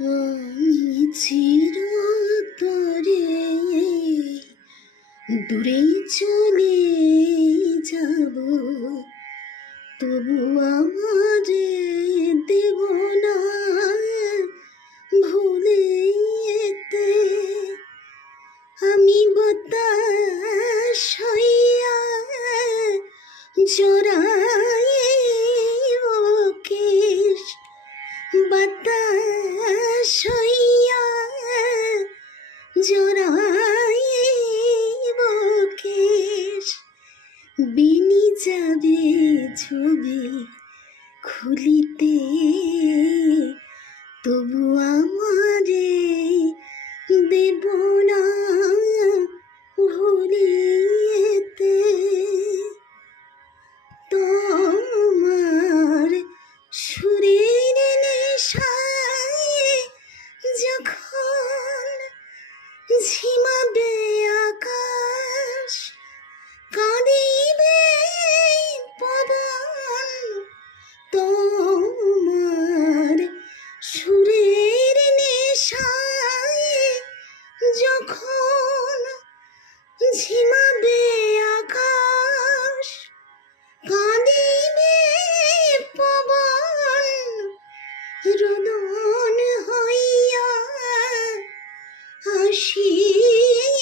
আমি চিরতরে দূরেই চলে যাব, তবু আমারে দেব না ভুলে যেতে। আমি বাতাস হইয়া জড়াইব কেশ, বাতাস হইয়া জড়াইব কেশ। বিনি যাবে ছবি খুলিতে, তবু আমারে দেব না ভুলিতে। তোমার সুরের নেশায় যখন ঝিমাবে আকাশ, কাঁদিবে পবন। তোমার সুরের নেশায় যখন ঝিমাবে আকাশ, কাঁদিবে পবন। রোদন হইয়া আসিব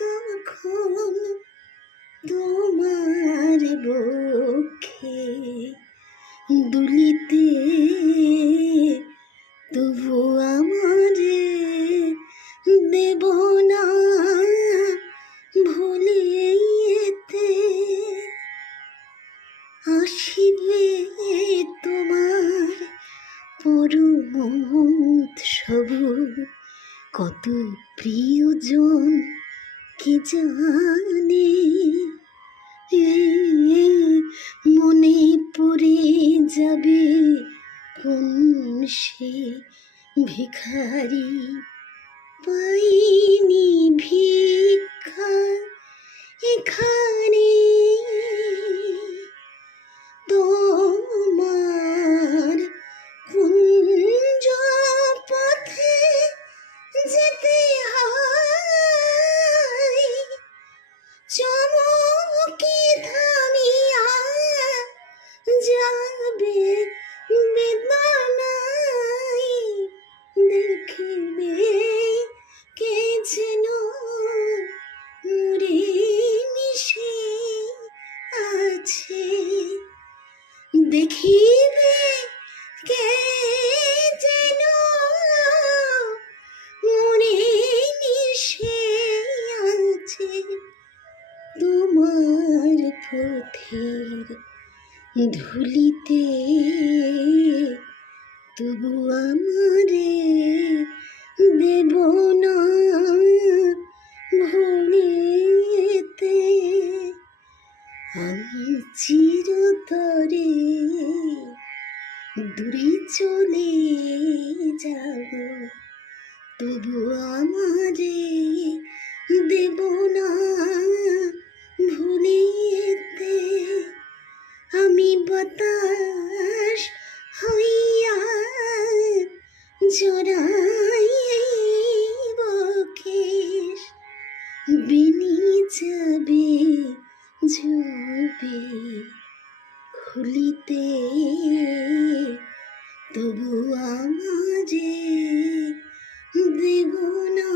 তখন তোমার বক্ষে দুলিতে, তবু আমারে দেব না ভুলিতে। আসিবে তোমার পরম উৎসব, কত প্রিয়জন কে জানে। মনে পড়ে যাবে কোন সে ভিখারি, পাইনি ভিক্ষা এখানে। তোমার কুঞ্জ পথে যেতে হয়, চমকি থামিয়া যাবে বেদনায়। দেখিবে কে যেন মুড়ে মিশে আছে, দেখিবে কে যেন মুড়ে মিশে আছে। তোমার পথের ধুলিতে, তবু আমারে দেব না ভুলিতে। আমি চিরতরে দূরে চলে যাব, তবু আমারে দেব না ভুলিতে। আমি বাতাস হইয়া জড়াইব কেশ, বিনি যাবে ঝরবে খুলিতে, তবু আমারে দেব না